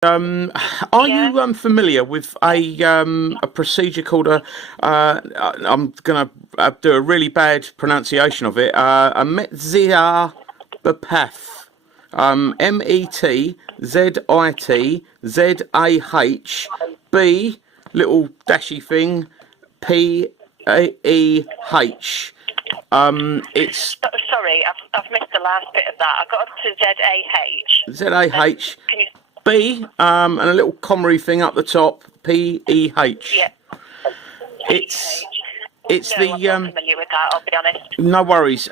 Are Yeah. you familiar with a procedure called I'm gonna do a really bad pronunciation of it. A Metzitzah. Metzitzah, little dashy thing, Peeh. It's Sorry, I've missed the last bit of that. I got up to ZAH. Then ZAH can you? B, and a little comrie thing up the top, PEH. Yeah. It's PH. it's No, I'm the not familiar with that. I'll be honest. no worries.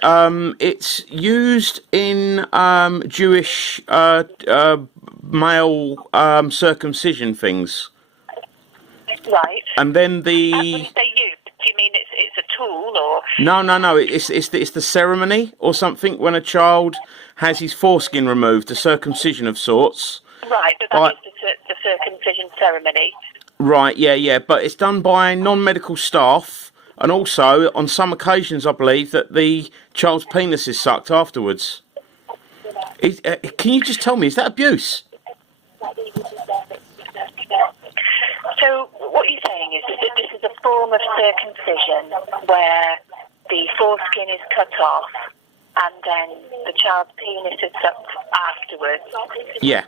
It's used in Jewish male circumcision things, Right. and then When you say you, do you mean it's a tool or? no. It's the ceremony or something when a child has his foreskin removed, a circumcision of sorts. Right, but that By is the circumcision ceremony. Right, yeah, but it's done by non-medical staff, and also on some occasions, I believe that the child's penis is sucked afterwards. Can you just tell me, is that abuse? So what you're saying is that this is a form of circumcision where the foreskin is cut off and then the child's penis is sucked afterwards. Yeah.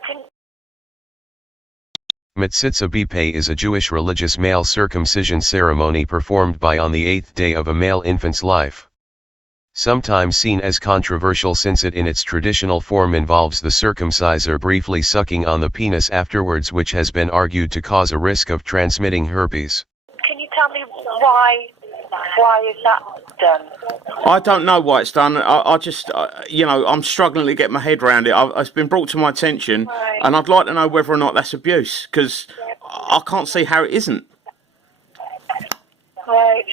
Metzitzah B'Peh is a Jewish religious male circumcision ceremony performed by on the 8th day of a male infant's life. Sometimes seen as controversial since it in its traditional form involves the circumciser briefly sucking on the penis afterwards, which has been argued to cause a risk of transmitting herpes. Can you tell me why is that done? I don't know why it's done. I just, I'm struggling to get my head around it. It's been brought to my attention, Right. and I'd like to know whether or not that's abuse, because I can't see how it isn't. Right.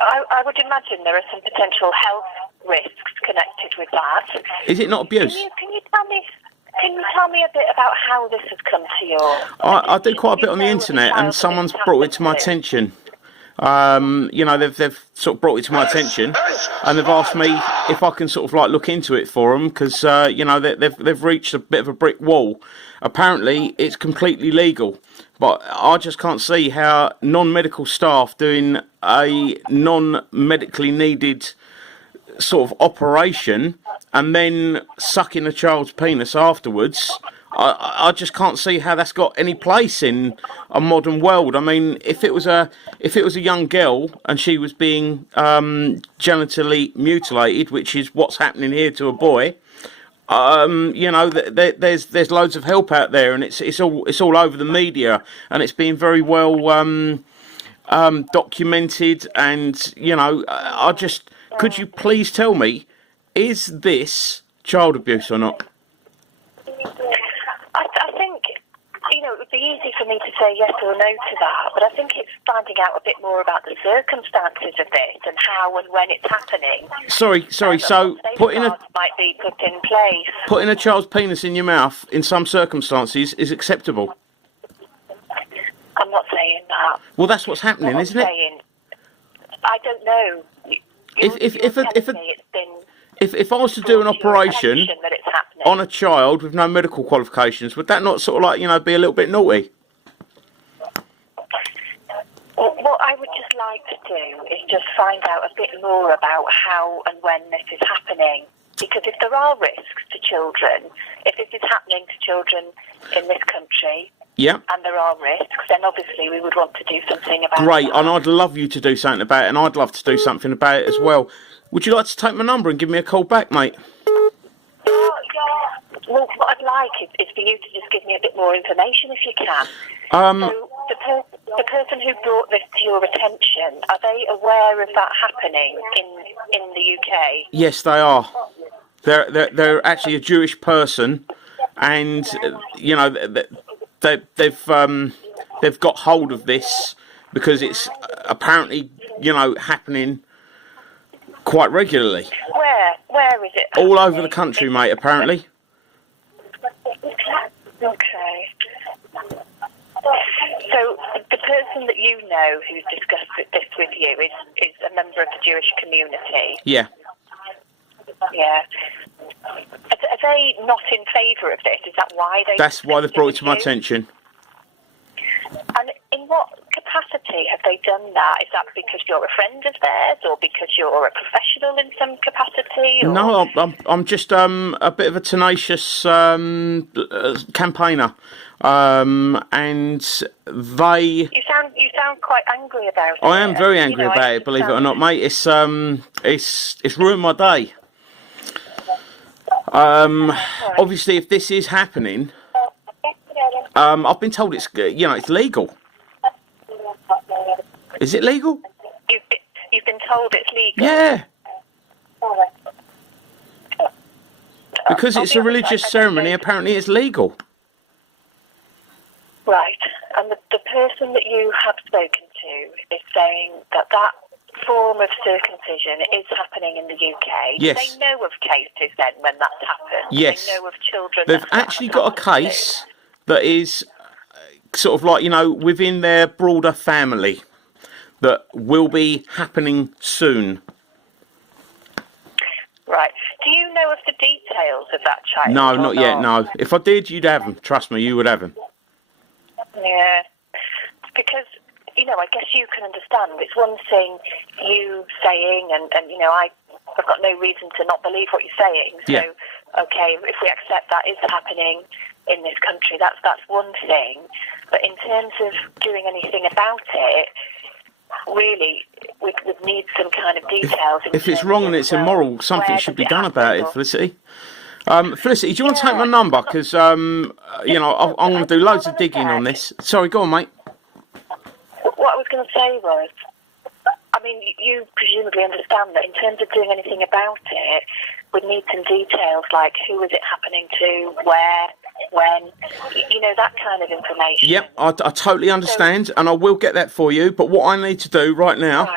I would imagine there are some potential health risks connected with that. Is it not abuse? Can you tell me? Can you tell me a bit about how this has come to your? I do quite a bit on the internet, and someone's brought it to my attention. They've sort of brought it to my attention, and they've asked me if I can sort of like look into it for them, because they've reached a bit of a brick wall. Apparently, it's completely legal, but I just can't see how non-medical staff doing a non-medically needed sort of operation and then sucking a child's penis afterwards. I just can't see how that's got any place in a modern world. I mean, if it was a young girl and she was being genitally mutilated, which is what's happening here to a boy, there's loads of help out there, and it's all over the media, and it's been very well documented. And could you please tell me, is this child abuse or not? I think, it would be easy for me to say yes or no to that, but I think it's finding out a bit more about the circumstances of this and how and when it's happening. Sorry. So might be put in place. putting a child's penis in your mouth in some circumstances is acceptable. I'm not saying that. Well, that's what's happening, isn't it? I don't know. If I was to do an operation on a child with no medical qualifications, would that not sort of like, be a little bit naughty? What I would just like to do is just find out a bit more about how and when this is happening. Because if there are risks to children, if this is happening to children in this country, yeah, and there are risks, then obviously we would want to do something about it. Great, and I'd love you to do something about it, and I'd love to do something about it as well. Would you like to take my number and give me a call back, mate? Well, what I'd like is for you to just give me a bit more information if you can. So the person who brought this to your attention, are they aware of that happening in the UK? Yes, they are. They're actually a Jewish person, and they've got hold of this because it's apparently happening quite regularly. Where is it? All over the country, mate, apparently. Okay. So the person that you know who's discussed this with you is a member of the Jewish community. Yeah. Yeah. Has they not in favour of this? Is that why they? That's why they've brought it to my attention. And in what capacity have they done that? Is that because you're a friend of theirs, or because you're a professional in some capacity? Or? No, I'm just a bit of a tenacious campaigner, and they. You sound quite angry about it. I am very angry about it, believe it or not, mate. It's ruined my day. Obviously, if this is happening, I've been told it's legal. Is it legal? You've been told it's legal. Yeah. Because it's a religious ceremony, apparently it's legal. Right. And the person that you have spoken to is saying that form of circumcision is happening in the UK. Yes. They know of cases then when that's happened. Yes. They know of children. They've actually got a case that is sort of like, within their broader family that will be happening soon. Right. Do you know of the details of that child? No, not yet, no. If I did, you'd have them. Trust me, you would have them. Yeah. Because, I guess you can understand. It's one thing you saying, and I've got no reason to not believe what you're saying. So, Yeah. Okay, if we accept that is happening in this country, that's one thing. But in terms of doing anything about it, really, we'd need some kind of details. If it's wrong and it's immoral, something should be done about it, Felicity. Felicity, do you want to take my number? Because, I'm going to do loads of digging on this. Sorry, go on, mate. What I was going to say was, you presumably understand that in terms of doing anything about it, we'd need some details, like who is it happening to, where, when, that kind of information. Yep, I totally understand, and I will get that for you. But what I need to do right now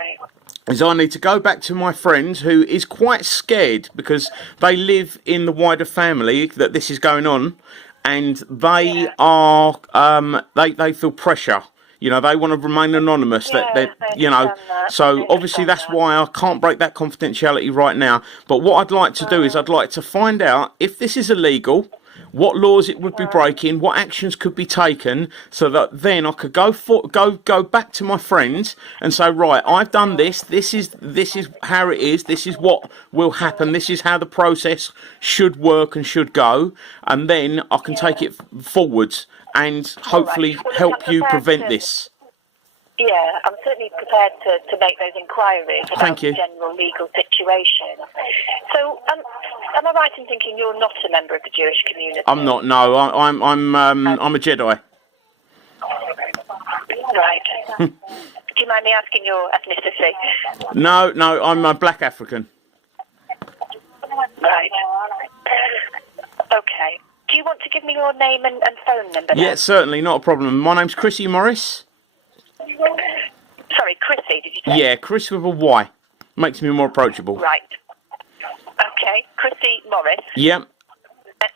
is I need to go back to my friend who is quite scared because they live in the wider family that this is going on, and they are they feel pressure. They want to remain anonymous. So obviously that's why I can't break that confidentiality right now. But what I'd like to do is I'd like to find out if this is illegal, what laws it would be breaking, what actions could be taken, so that then I could go back to my friends and say, right, I've done this. This is how it is. This is what will happen. This is how the process should work and should go, and then I can take it forwards and hopefully help you prevent this. Yeah, I'm certainly prepared to make those inquiries about the general legal situation. So, am I right in thinking you're not a member of the Jewish community? I'm not. No, I'm a Jedi. Right. Do you mind me asking your ethnicity? No, I'm a black African. Right. Okay. Do you want to give me your name and phone number? Yeah, certainly, not a problem. My name's Chrissy Morris. Sorry, Chrissy, did you say? Yeah, Chris with a Y. Makes me more approachable. Right. Okay, Chrissy Morris. Yep.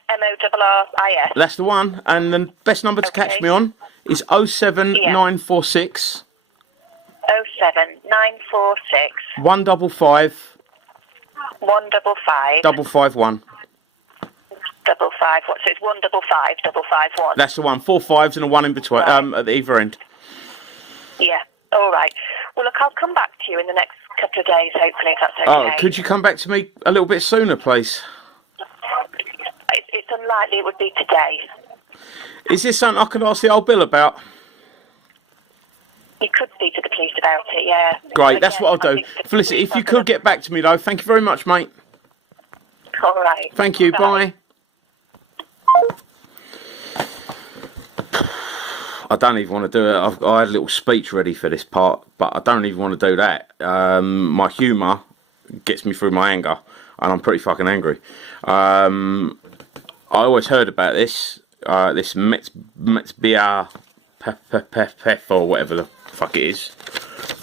M-O-R-R-I-S. That's the one. And the best number to catch me on is 07946 07946 155 155 551. 55. What? So it's 155 551. That's the one. 4 5s and a 1 in between. At the either end. Yeah. All right. Well, look, I'll come back to you in the next couple of days, hopefully, if that's okay. Oh, could you come back to me a little bit sooner, please? It's unlikely it would be today. Is this something I could ask the old Bill about? You could speak to the police about it, yeah. Great, that's what I'll do. Felicity, if you could get back to me, though, thank you very much, mate. All right. Thank you, bye. I don't even want to do it. I had a little speech ready for this part, but I don't even want to do that. My humour gets me through my anger, and I'm pretty fucking angry. I always heard about this Metzitzah or whatever the fuck it is.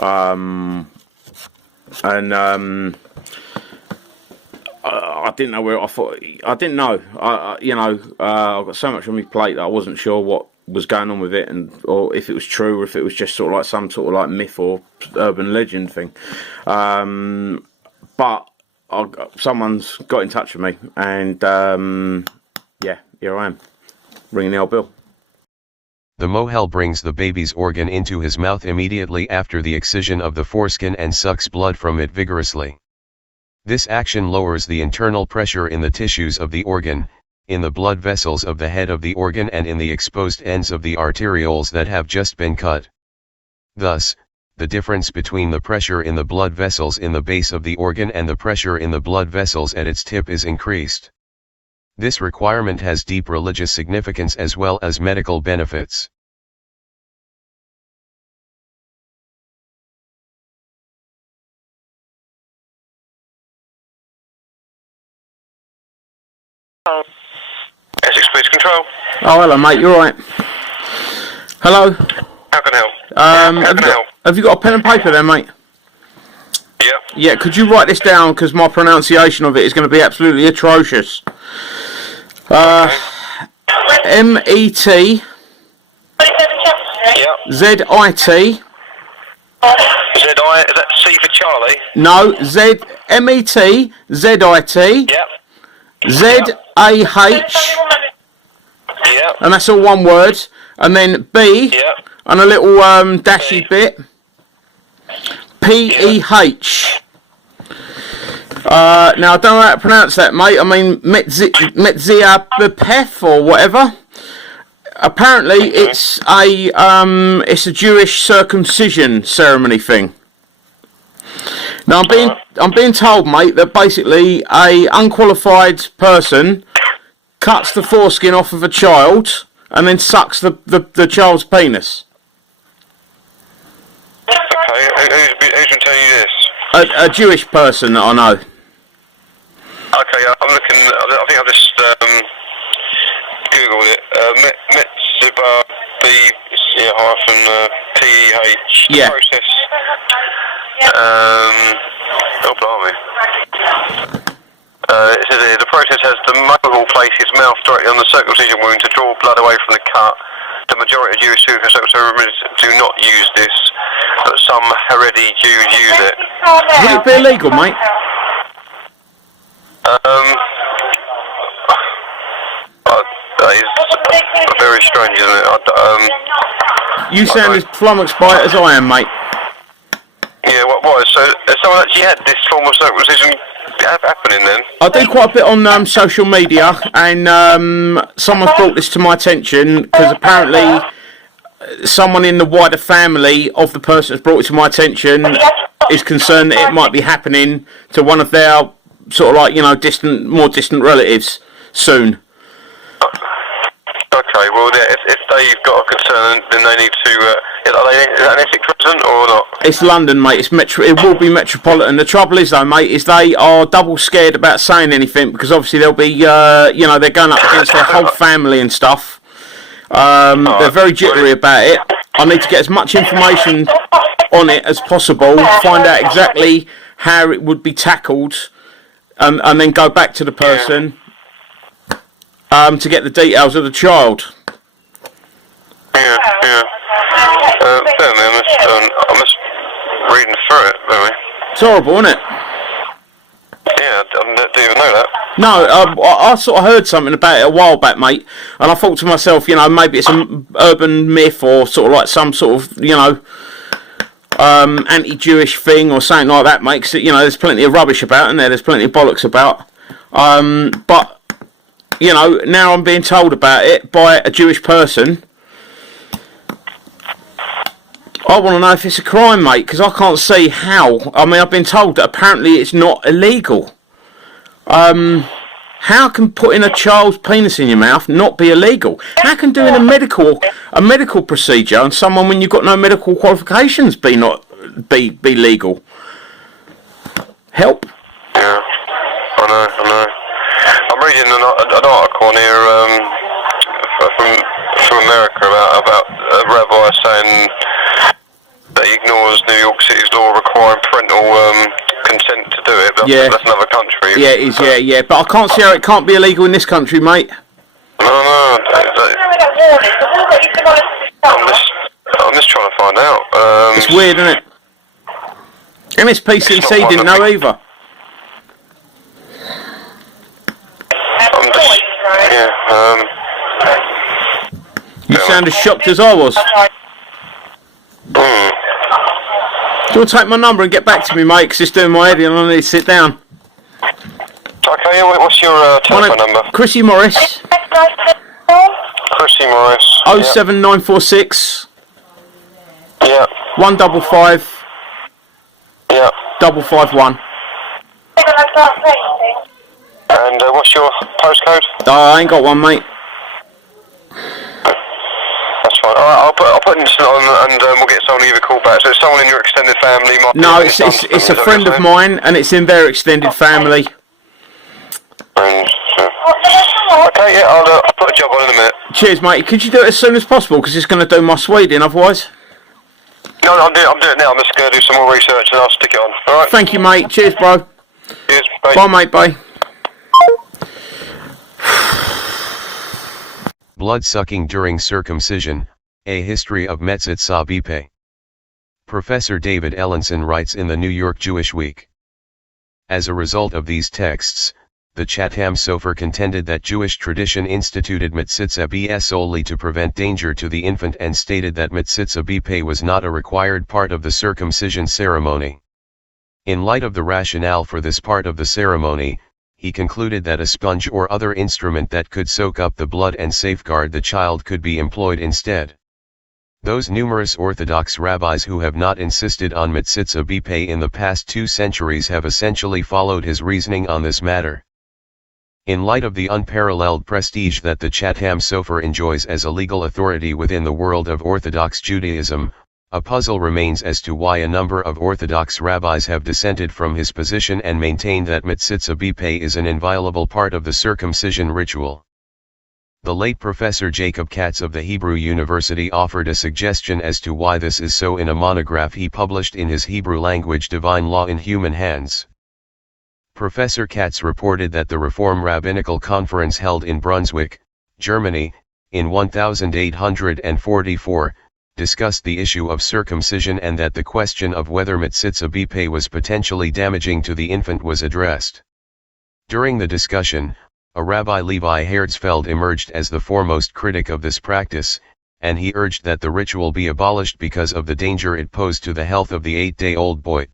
I didn't know where. I didn't know. I've got so much on my plate that I wasn't sure what was going on with it, or if it was true, or if it was just sort of like some sort of like myth or urban legend thing. But someone's got in touch with me, and yeah, here I am, ringing the old bill. The mohel brings the baby's organ into his mouth immediately after the excision of the foreskin and sucks blood from it vigorously. This action lowers the internal pressure in the tissues of the organ, in the blood vessels of the head of the organ, and in the exposed ends of the arterioles that have just been cut. Thus, the difference between the pressure in the blood vessels in the base of the organ and the pressure in the blood vessels at its tip is increased. This requirement has deep religious significance as well as medical benefits. Essex Police Control. Oh, hello, mate. You all right? Hello. How can I help? Have you got a pen and paper there, mate? Yep. Yeah. Could you write this down, because my pronunciation of it is going to be absolutely atrocious. M-E-T. Yep. Z-I-T. Z-I, is that C for Charlie? No, Z, M-E-T, Z-I-T. Yep. Z-A-H. Yep. And that's all one word. And then B. Yep. And a little dashy bit. P-E-H. Now, I don't know how to pronounce that, mate. I mean, Metzitzah or whatever. Apparently, it's a Jewish circumcision ceremony thing. Now, I'm being told, mate, that basically a unqualified person cuts the foreskin off of a child and then sucks the child's penis. Okay, who's been telling you this? A Jewish person that I know. Okay, I'm looking, I think I've just Googled it. Metzitzah, B-hyphen-P-H. Yeah. Process. Oh, blimey. It says here, the process has the mohel place his mouth directly on the circumcision wound to draw blood away from the cut. The majority of Jewish circumcision do not use this, but some Haredi Jews use it. Would it be illegal, mate? That is very strange, isn't it? You sound as flummoxed by it as I am, mate. Yeah, what was? So, someone actually had this form of circumcision happening then? I do quite a bit on social media, and someone's brought this to my attention, because apparently someone in the wider family of the person that's brought it to my attention is concerned that it might be happening to one of their sort of like, you know, more distant relatives soon. Okay, well, if they've got a concern, then they need to. Is that an Essex resident or not? It's London, mate. It's it will be metropolitan. The trouble is, though, mate, is they are double scared about saying anything, because obviously they'll be, you know, they're going up against their whole family and stuff. They're very jittery about it. I need to get as much information on it as possible, find out exactly how it would be tackled, and then go back to the person to get the details of the child. Yeah. I'm just reading through it, really. It's horrible, isn't it? Yeah, I didn't even know that. No, I sort of heard something about it a while back, mate, and I thought to myself, you know, maybe it's an urban myth or sort of like some sort of, you know, anti-Jewish thing or something like that, mate, 'cause, you know, there's plenty of rubbish about, isn't there? There's plenty of bollocks about. But, you know, now I'm being told about it by a Jewish person. I want to know if it's a crime, mate, because I can't see how. I mean, I've been told that apparently it's not illegal. How can putting a child's penis in your mouth not be illegal? How can doing a medical procedure on someone when you've got no medical qualifications be legal? Help. Yeah, I know. I'm reading an article on here from America about a rabbi saying that he ignores New York City's law requiring parental consent to do it. That's another country. Yeah, it is. Yeah. But I can't see how it can't be illegal in this country, mate. No. I'm just trying to find out. It's weird, isn't it? MSPCC didn't know either. You sound as shocked as I was. Do you want to take my number and get back to me, mate? Because it's doing my head in and I need to sit down. Okay, yeah, what's your telephone number? Chrissy Morris. Chrissy Morris. 07946 Yeah. 155 Yeah. 551. And what's your postcode? I ain't got one, mate. That's fine. Alright, I'll put this on and we'll get someone to give you a call back. So it's someone in your extended family? No, it's a friend of mine and it's in their extended family. Okay, yeah, I'll put a job on in a minute. Cheers, mate. Could you do it as soon as possible? Because it's going to do my Sweden otherwise. No, I'm doing it now. I'm just going to do some more research and I'll stick it on. Alright? Thank you, mate. Cheers, bro. Cheers. Bye. Bye, mate. Bye. Blood-sucking during circumcision, A History of Metzitzah Bipe. Professor David Ellenson writes in the New York Jewish Week. As a result of these texts, the Chatham Sofer contended that Jewish tradition instituted Metzitzah B'Peh solely to prevent danger to the infant and stated that Metzitzah B'Peh was not a required part of the circumcision ceremony. In light of the rationale for this part of the ceremony, he concluded that a sponge or other instrument that could soak up the blood and safeguard the child could be employed instead. Those numerous Orthodox rabbis who have not insisted on Metzitzah B'Peh in the past 2 centuries have essentially followed his reasoning on this matter. In light of the unparalleled prestige that the Chatham Sofer enjoys as a legal authority within the world of Orthodox Judaism, a puzzle remains as to why a number of Orthodox rabbis have dissented from his position and maintain that Metzitzah B'Peh is an inviolable part of the circumcision ritual. The late Professor Jacob Katz of the Hebrew University offered a suggestion as to why this is so in a monograph he published in his Hebrew language Divine Law in Human Hands. Professor Katz reported that the Reform Rabbinical Conference held in Brunswick, Germany, in 1844, discussed the issue of circumcision and that the question of whether Metzitzah B'Peh was potentially damaging to the infant was addressed. During the discussion, a Rabbi Levi Herzfeld emerged as the foremost critic of this practice, and he urged that the ritual be abolished because of the danger it posed to the health of the 8-day-old boy.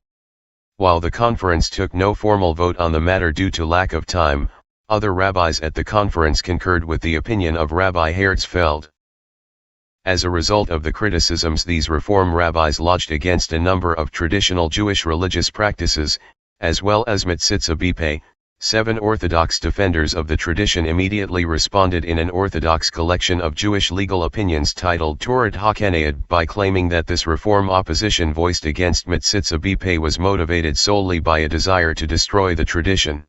While the conference took no formal vote on the matter due to lack of time, other rabbis at the conference concurred with the opinion of Rabbi Herzfeld. As a result of the criticisms these Reform rabbis lodged against a number of traditional Jewish religious practices, as well as Metzitzah B'Peh, 7 Orthodox defenders of the tradition immediately responded in an Orthodox collection of Jewish legal opinions titled Torah HaKeneid by claiming that this Reform opposition voiced against Metzitzah B'Peh was motivated solely by a desire to destroy the tradition.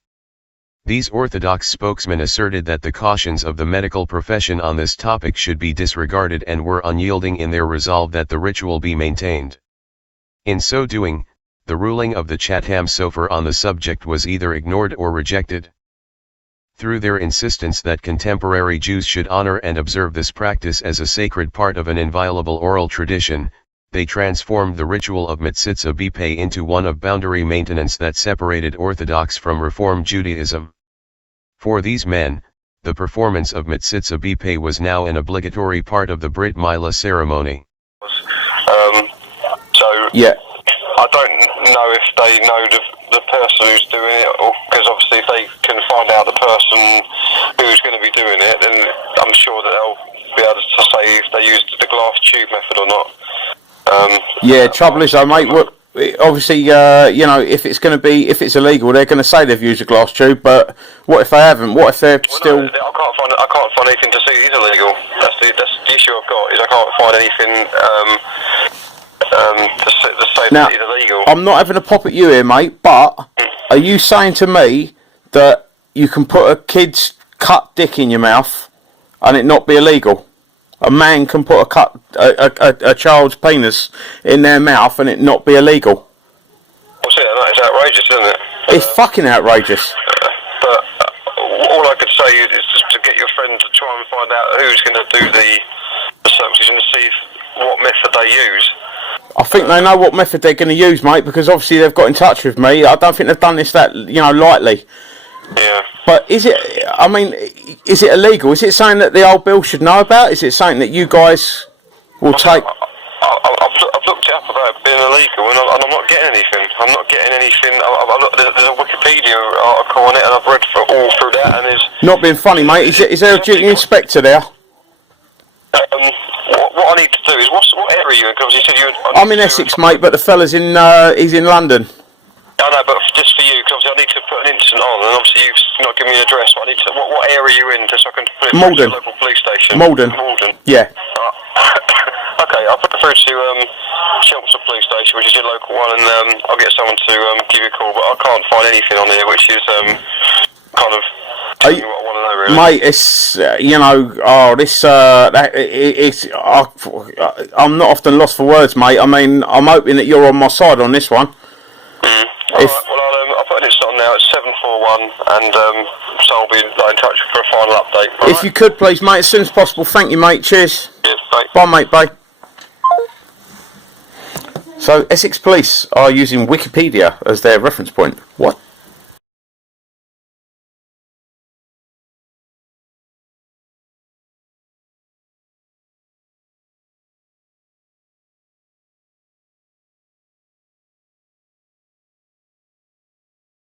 These Orthodox spokesmen asserted that the cautions of the medical profession on this topic should be disregarded and were unyielding in their resolve that the ritual be maintained. In so doing, the ruling of the Chatham Sofer on the subject was either ignored or rejected. Through their insistence that contemporary Jews should honor and observe this practice as a sacred part of an inviolable oral tradition, they transformed the ritual of Metzitzah B'Peh into one of boundary maintenance that separated Orthodox from Reform Judaism. For these men, the performance of Metzitzah B'Peh was now an obligatory part of the Brit Milah ceremony. Yeah. I don't know if they know the person who's doing it, because obviously if they can find out the person who's going to be doing it, then I'm sure that they'll be able to say if they used the glass tube method or not. Yeah, trouble is though, mate, obviously, if it's illegal, they're going to say they've used a glass tube, but what if they haven't? What if they're still... No, I can't find anything to say it is illegal. That's the issue I've got, is I can't find anything to say now, that it's illegal. I'm not having a pop at you here, mate, but are you saying to me that you can put a kid's cut dick in your mouth and it not be illegal? A man can put a child's penis in their mouth and it not be illegal? What's it? It's outrageous, isn't it? It's fucking outrageous. But all I could say is just to get your friend to try and find out who's going to do the circumcision and see what method they use. I think they know what method they're going to use, mate, because obviously they've got in touch with me. I don't think they've done this that lightly. Yeah. But is it? I mean, is it illegal? Is it something that the old Bill should know about? Is it something that you guys will take? I've looked it up about it being illegal, and I'm not getting anything. I'm not getting anything. There's a Wikipedia article on it, and I've read all through that, and there's... Not being funny, mate. Is there a duty inspector there? What I need to do is, what area are you in? Because you said I'm in Essex, mate, but the fella's he's in London. I know, but just for you, because obviously I need to put an incident on, and obviously you've not given me an address. But I need to. What area are you in, just so I can put it through to the local police station? Malden. Yeah. Okay, I'll put it through to Chelmsford Police Station, which is your local one, and I'll get someone to give you a call. But I can't find anything on here, which is kind of telling me what I want to know, really. Mate, it's I'm not often lost for words, mate. I mean, I'm hoping that you're on my side on this one. Alright, well, I'll put an incident on now. It's 741, and so I'll be in touch for a final update. If you could, please, mate, as soon as possible. Thank you, mate. Cheers. Yes, bye. Bye, mate. Bye. So, Essex Police are using Wikipedia as their reference point. What?